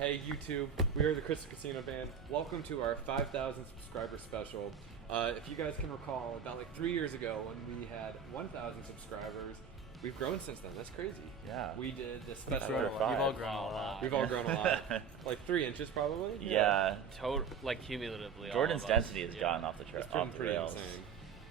Hey YouTube, we are the Crystal Casino Band. Welcome to our 5,000 subscriber special. If you guys can recall, about like 3 years ago when we had 1,000 subscribers, we've grown since then. That's crazy. Yeah. We did this That's special. right. We've all grown a lot. We've all grown a lot. Like 3 inches probably. Yeah. Total, like cumulatively. Jordan's all of us. density has gone off the It's been off the pretty rails. insane.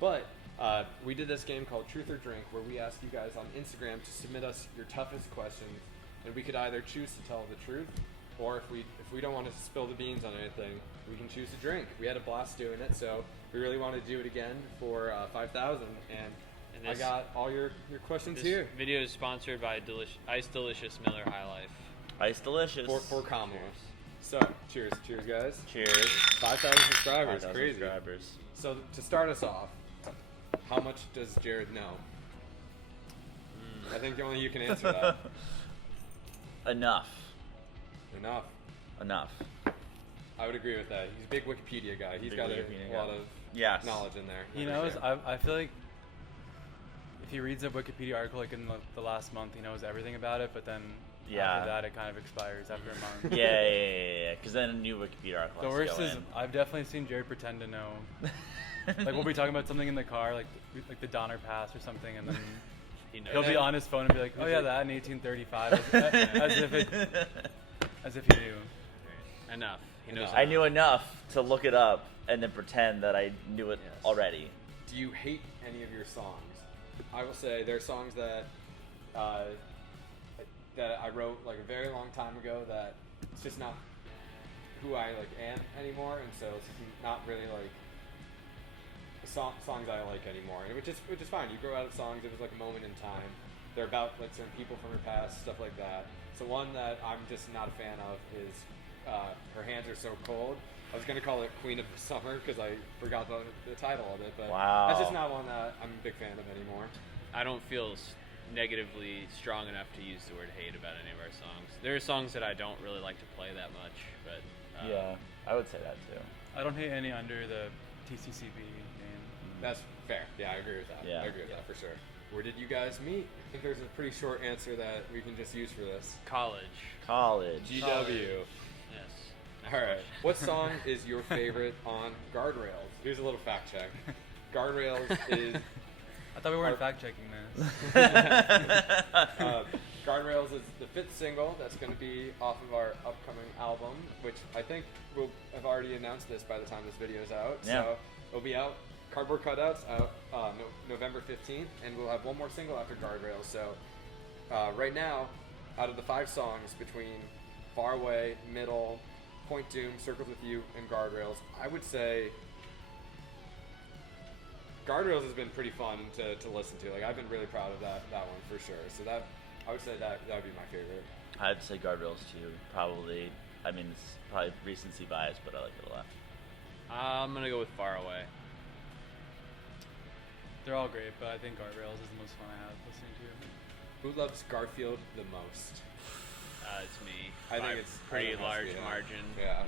But we did this game called Truth or Drink, where we ask you guys on Instagram to submit us your toughest questions, and we could either choose to tell the truth, or if we don't want to spill the beans on anything, we can choose to drink. We had a blast doing it, so we really want to do it again for 5,000. And I this- got all your questions This here. video is sponsored by Ice Delicious Miller High Life. Ice delicious. For Kamala. So, cheers, guys. Cheers. 5,000 subscribers, 5,000 crazy. subscribers. So to start us off, how much does Jared know? I think only you can answer that. Enough. Enough. I would agree with that. He's a big Wikipedia guy. He's Big got Wikipedia a guy. lot of Yes. knowledge in there. He knows. I feel like if he reads a Wikipedia article like in the last month, he knows everything about it. But then Yeah. after that, it kind of expires after a month. Yeah. Because then a new Wikipedia article. The has to worst go is in. I've definitely seen Jared pretend to know. Like we'll be talking about something in the car, like the Donner Pass or something, and then He knows. he'll be on his phone and be like, "Oh yeah, that in 1835," as if he knew. Enough. He knows. I knew enough to look it up and then pretend that I knew it Yes. already. Do you hate any of your songs? I will say there are songs that that I wrote like a very long time ago that it's just not who I like am anymore, and so it's not really like songs I like anymore. And which is fine. You grow out of songs. It was like a moment in time. They're about like certain people from your past, stuff like that. So one that I'm just not a fan of is Her Hands Are So Cold. I was gonna call it Queen of the Summer because I forgot the title of it, but Wow. that's just not one that I'm a big fan of anymore. I don't feel negatively strong enough to use the word hate about any of our songs. There are songs that I don't really like to play that much, but Yeah, I would say that too. I don't hate any under the TCCB name. That's fair. Yeah, I agree with that. Yeah. I agree with that for sure. Where did you guys meet? I think there's a pretty short answer that we can just use for this. college. College. GW. Yes. All right. What song is your favorite on Guardrails? Here's a little fact check. Guardrails is I thought we weren't Our- fact checking this. Guardrails is the 5th single that's going to be off of our upcoming album, which I think we'll have already announced this by the time this video is out. Yeah. So it'll be out. Cardboard Cutouts out November 15th, and we'll have one more single after Guardrails. So right now, out of the 5 songs between Far Away, Middle, Point Doom, Circles with You, and Guardrails, I would say Guardrails has been pretty fun to listen to. Like I've been really proud of that one for sure. So that I would say that would be my favorite. I'd say Guardrails too. Probably. I mean, it's probably recency bias, but I like it a lot. I'm gonna go with Far Away. They're all great, but I think Guardrails is the most fun I have listening to. Who loves Garfield the most? It's me. I think By it's pretty I think it has to large be that. margin. Yeah.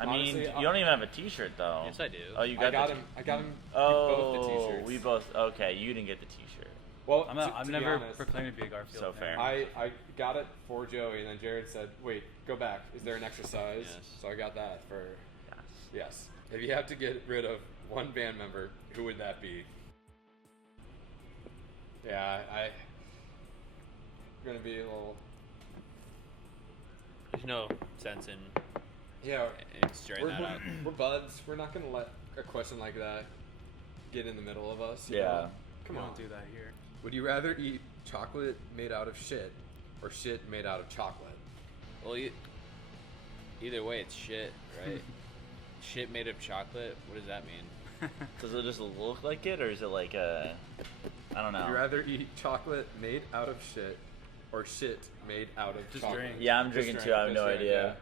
I Honestly, mean, you don't even have a T-shirt though. Yes, I do. Oh, you I got got the him. I got him. Oh, both the t-shirts. we both. Okay, you didn't get the T-shirt. Well, I've to be never honest, proclaimed to be a Garfield So fan. fair. I got it for Joey, and then Jared said, "Wait, go back. Is there an extra size?" Yes. So I got that for Yes. yes. If you had to get rid of one band member, who would that be? Yeah, I'm gonna be a little. There's no sense in Yeah, straighten we're, that out. we're buds. We're not gonna let a question like that get in the middle of us. you Yeah. know? Come We on. don't do that here. Would you rather eat chocolate made out of shit or shit made out of chocolate? Well, either way, it's shit, right? Shit made of chocolate. What does that mean? Does it just look like it, or is it like a? I don't know. Would you rather eat chocolate made out of shit or shit made out of Just chocolate? drink. Yeah, I'm Just drinking drink, too. I have just no drink, idea.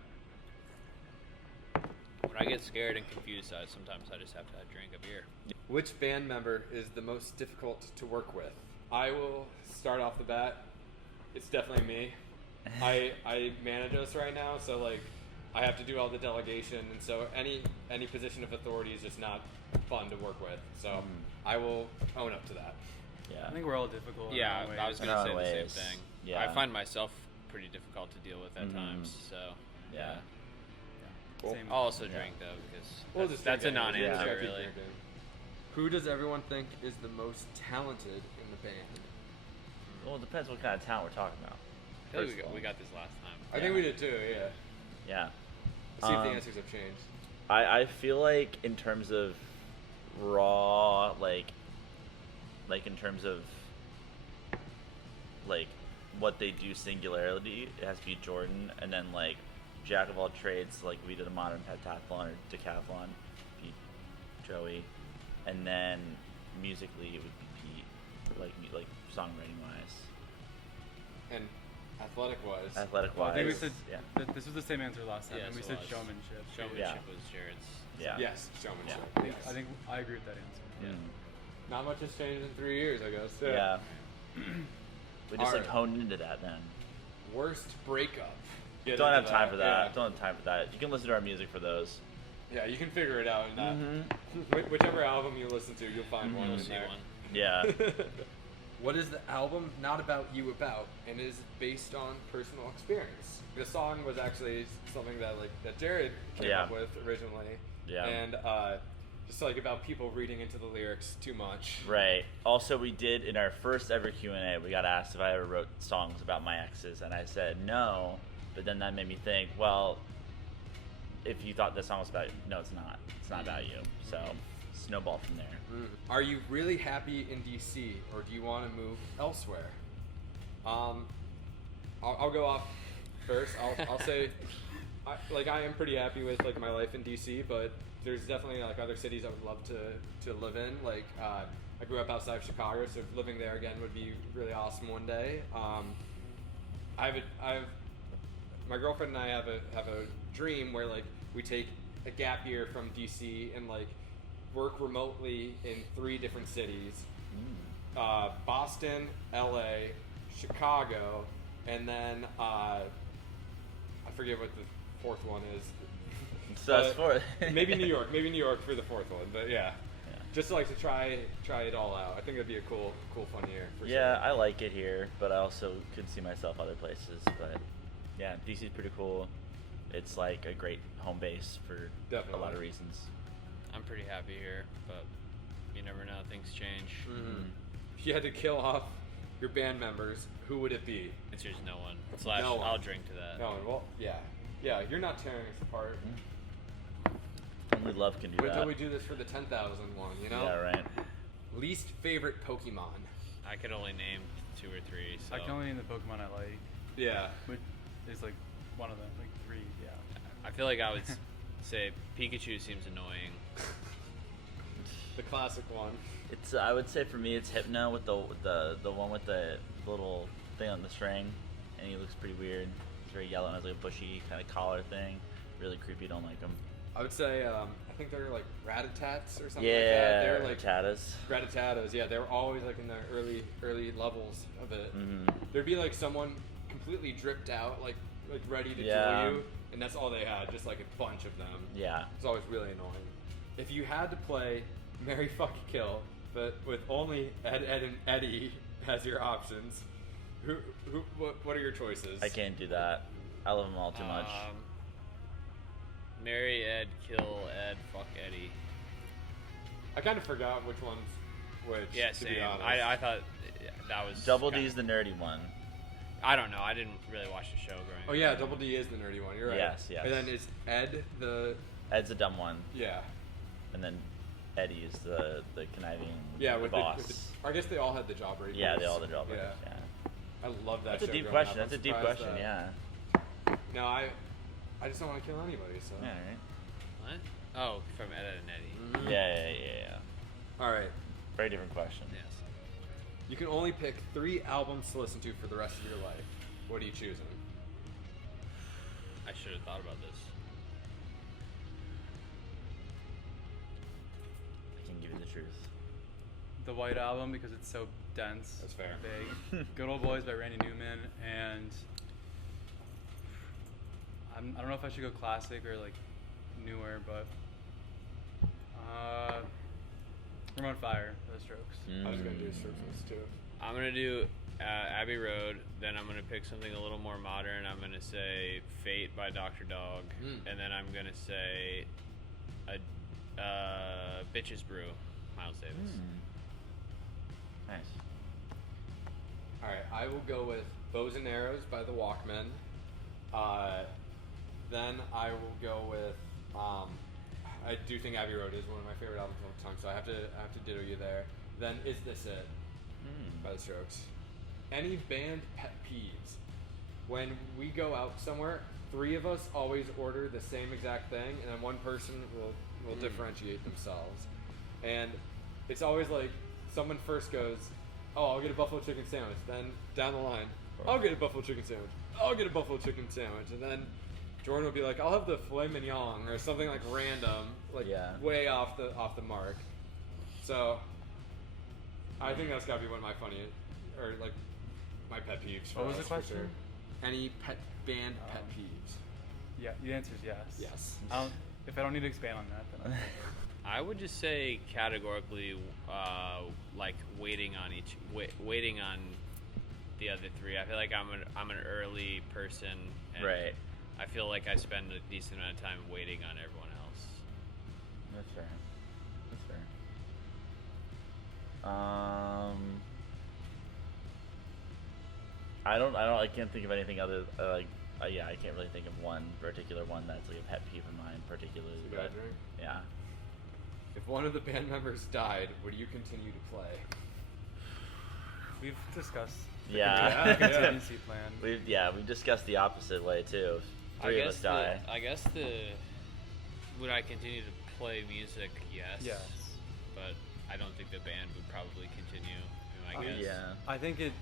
When I get scared and confused, sometimes I just have to drink a beer. Which band member is the most difficult to work with? I will start off the bat. It's definitely me. I manage us right now, so like I have to do all the delegation, and so any position of authority is just not fun to work with. So I will own up to that. Yeah. I think we're all difficult. Yeah, in our I was ways. gonna In say our the same ways. thing. Yeah. I find myself pretty difficult to deal with at times. So Yeah. Cool. Same. I'll also Yeah. drink though because We'll just that's a drink anyway. non-answer Just gotta keep really. drinking. Who does everyone think is the most talented in the band? Well, it depends what kind of talent we're talking about. I feel like First of all. we got this last time. I think we did too. Yeah. Yeah. Let's see if the Um, answers have changed. I feel like in terms of raw, like in terms of like what they do singularity, it has to be Jordan, and then like jack of all trades, like we did a modern pentathlon or decathlon, be Joey, and then musically it would be Pete, like songwriting wise, And athletic wise. athletic Well, I wise. think we said yeah. this was the same answer last time, Yes, and we it said was. showmanship. Showmanship Yeah. was Jared's. Yeah. Yes, showmanship. I think, Yes. I think I agree with that answer. Mm. Not much has changed in 3 years, I guess. Yeah. We just Alright. honed into that then. Worst breakup. Get Don't have into time for that. Yeah. Don't have time for that. You can listen to our music for those. Yeah, you can figure it out in that. Mm-hmm. Whichever album you listen to, you'll find one You'll in see there. one. Yeah. What is the album not about you about, and is based on personal experience? The song was actually something that Jared came Yeah. up with originally. Yeah. And just like about people reading into the lyrics too much. Right. Also, we did in our first ever Q&A, we got asked if I ever wrote songs about my exes, and I said no. But then that made me think, well, if you thought this song was about you, no, it's not. It's not about you. So, snowball from there. Are you really happy in DC, or do you want to move elsewhere? I'll go off first. I'll say, I am pretty happy with like my life in DC, but there's definitely like other cities I would love to live in. Like I grew up outside of Chicago, so living there again would be really awesome one day. My girlfriend and I have a dream where like we take a gap year from DC and like work remotely in 3 different cities: Boston, LA, Chicago, and then I forget what the 4th one is. So that's for maybe New York. Maybe New York for the 4th one. But yeah, Yeah. just to, like to try it all out. I think it'd be a cool fun year. For Yeah, sure. I like it here, but I also could see myself other places. But yeah, DC's pretty cool. It's like a great home base for a lot Definitely. of reasons. I'm pretty happy here, but you never know. Things change. Mhm. If you had to kill off your band members, who would it be? Answer's no one. / No one. I'll drink to that. No, well, yeah. You're not tearing us apart. Only love can do Wait that. till we do this for the 10,000 one. You know. Yeah, right. Least favorite Pokemon. I could only name 2 or 3. So I can only name the Pokemon I like, Yeah. which is like one of them, like 3. Yeah. I feel like I would say Pikachu seems annoying. The classic one. It's I would say for me it's Hypno with the one with the little thing on the string, and he looks pretty weird. He's very yellow and has like a bushy kind of collar thing. Really creepy. Don't like him. I would say I think they're like Ratatats or something like that. Yeah, They're like Tatas. Ratatatas. Yeah, they were always like in the early levels of it. Mm-hmm. There'd be like someone completely dripped out, like ready to Yeah. duel you, and that's all they had, just like a bunch of them. Yeah. It's always really annoying. If you had to play Marry, Fuck, Kill, but with only Ed, and Eddie as your options, what are your choices? I can't do that. I love them all too much. Marry Ed, kill Ed, fuck Eddie. I kind of forgot which one's which. Yeah, to same. Be honest. I thought that was Double kinda- D's the nerdy one. I don't know. I didn't really watch the show growing up. Oh yeah, Double D is the nerdy one. You're right. Yes, yes. And then is Ed the Ed's a dumb one, yeah and then Eddie is the conniving yeah the with boss. with the, I guess they all had the job breakers. Yeah, they all the job. Yeah, Yeah. I love that. That's a show deep growing question. up. That's a I'm deep surprised question. that- Yeah. No, I just don't want to kill anybody. So. Yeah. Right. What? Oh, from Ed and Eddie. Mhm. Yeah. All right. Very different question. Yes. You can only pick 3 albums to listen to for the rest of your life. What are you choosing? I should have thought about this. I can give you the truth. The White Album because it's so dense. That's fair. Big. Good Old Boys by Randy Newman, and I don't know if I should go classic or like newer, but Ramon Fire, The Strokes. I was gonna do Mm. Strokes too. I'm gonna do Abbey Road. Then I'm gonna pick something a little more modern. I'm gonna say Fate by Dr. Dog, and then I'm gonna say a Bitches Brew, Miles Davis. Nice. All right, I will go with Bows and Arrows by the Walkmen. Then I will go with. I do think Abbey Road is one of my favorite albums of all time, so I have to ditto you there. Then Is This It by The Strokes. Any band pet peeves? When we go out somewhere, 3 of us always order the same exact thing, and then one person will differentiate themselves. And it's always like someone first goes, "Oh, I'll get a buffalo chicken sandwich." Then down the line, "I'll get a buffalo chicken sandwich." "I'll get a buffalo chicken sandwich." And then Jordan will be like, "I'll have the filet mignon," or something like random, like way off the mark. So I think that's gotta be one of my funniest, or like my pet peeves. What was the for question? sure. Any band pet peeves? Yeah, the answer is yes. Yes. If I don't need to expand on that, then I would just say categorically, like waiting on the other 3. I feel like I'm an early person, and Right. I feel like I spend a decent amount of time waiting on everyone else. That's fair. I can't think of anything other I can't really think of one particular one that's like a pet peeve of mine particularly. It's a bad But, drink. yeah. If one of the band members died, would you continue to play? we've discussed Yeah. the contingency plan. We discussed the opposite way too. If 3 of us die. Would I continue to play music? Yes. Yes. But I don't think the band would probably continue. I guess. Yeah. I think it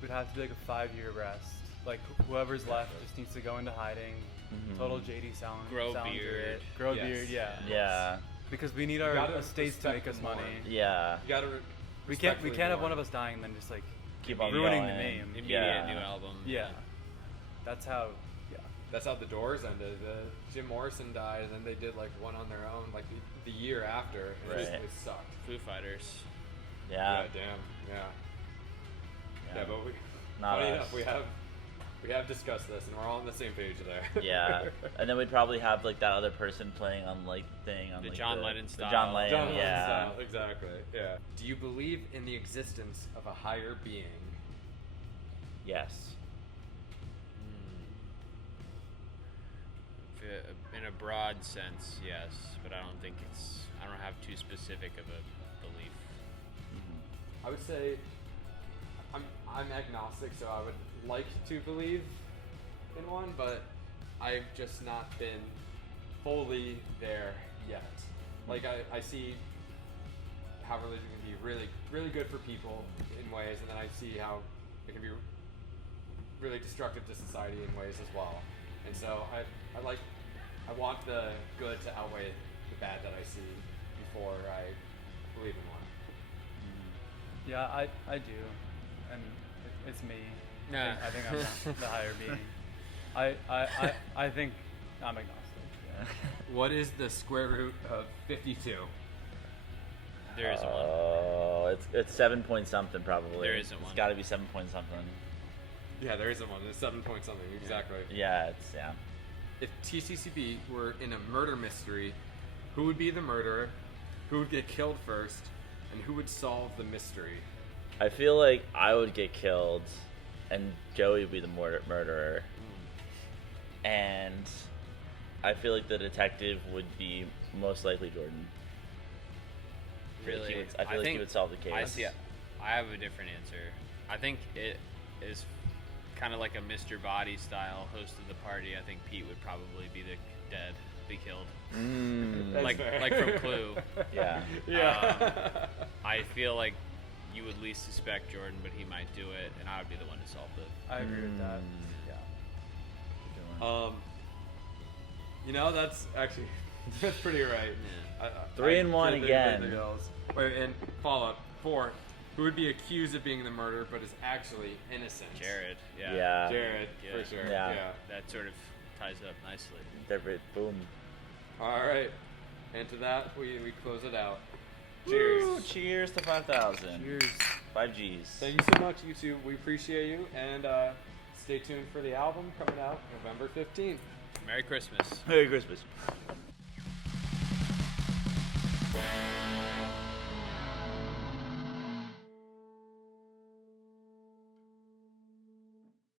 would have to be like a 5-year rest. Like whoever's left just needs to go into hiding. Mhm. Total JD sound. Grow sound beard. Grow Yes. beard. Yeah. Yeah. Because we need You our gotta estates to make respect us them money. more. Yeah. You gotta. We can't have one of us dying and then just like Keep on ruining the going. name. Immediate Yeah. new album. Yeah. That's how. Yeah. That's how the Doors ended. Jim Morrison died, and then they did like one on their own, like the year after. And Right. it sucked. Foo Fighters. Yeah. Damn. Yeah. Yeah, but Not funny us. enough, we have discussed this, and we're all on the same page there. Yeah. And then we'd probably have like that other person playing on like thing on The like John Lennon the style. John Lennon, John Lennon yeah. style, exactly. Yeah. Do you believe in the existence of a higher being? Yes. In a broad sense, yes, but I don't have too specific of a belief. I would say I'm agnostic, so I would like to believe in one, but I've just not been fully there yet. Like I see how religion can be really, really good for people in ways, and then I see how it can be really destructive to society in ways as well. And so I want the good to outweigh the bad that I see before I believe in one. Yeah, I do, and it's me. Nah. I think I'm the higher being. I think I'm agnostic. Yeah. What is the square root of 52? There isn't one. Oh, it's 7 point something probably. There isn't one. It's got to be 7 point something. Yeah, there isn't one. It's 7 point something, exactly. Yeah, it's yeah. If TCCB were in a murder mystery, who would be the murderer? Who would get killed first? And who would solve the mystery? I feel like I would get killed, and Joey would be the murderer. And I feel like the detective would be most likely Jordan. I feel like he would solve the case. I have a different answer. I think it is kind of like a Mr. Body style host of the party. I think Pete would probably be be killed. That's like fair. like from Clue. Yeah. Yeah. I feel like you would least suspect Jordan, but he might do it, and I would be the one to solve it. I agree with that. Yeah. That's actually that's pretty right. Yeah. 3 and 1 can't think of again. anything else. Wait, and follow up 4. Who would be accused of being the murderer but is actually innocent? Jared. Yeah. Yeah. Jared, Yeah. for sure. Yeah. That sort of ties it up nicely. Boom. All right. And to that, we close it out. Cheers. Woo, cheers to 5,000. Cheers. 5Gs. Thank you so much, YouTube. We appreciate you, and stay tuned for the album coming out November 15th. Merry Christmas. Merry Christmas.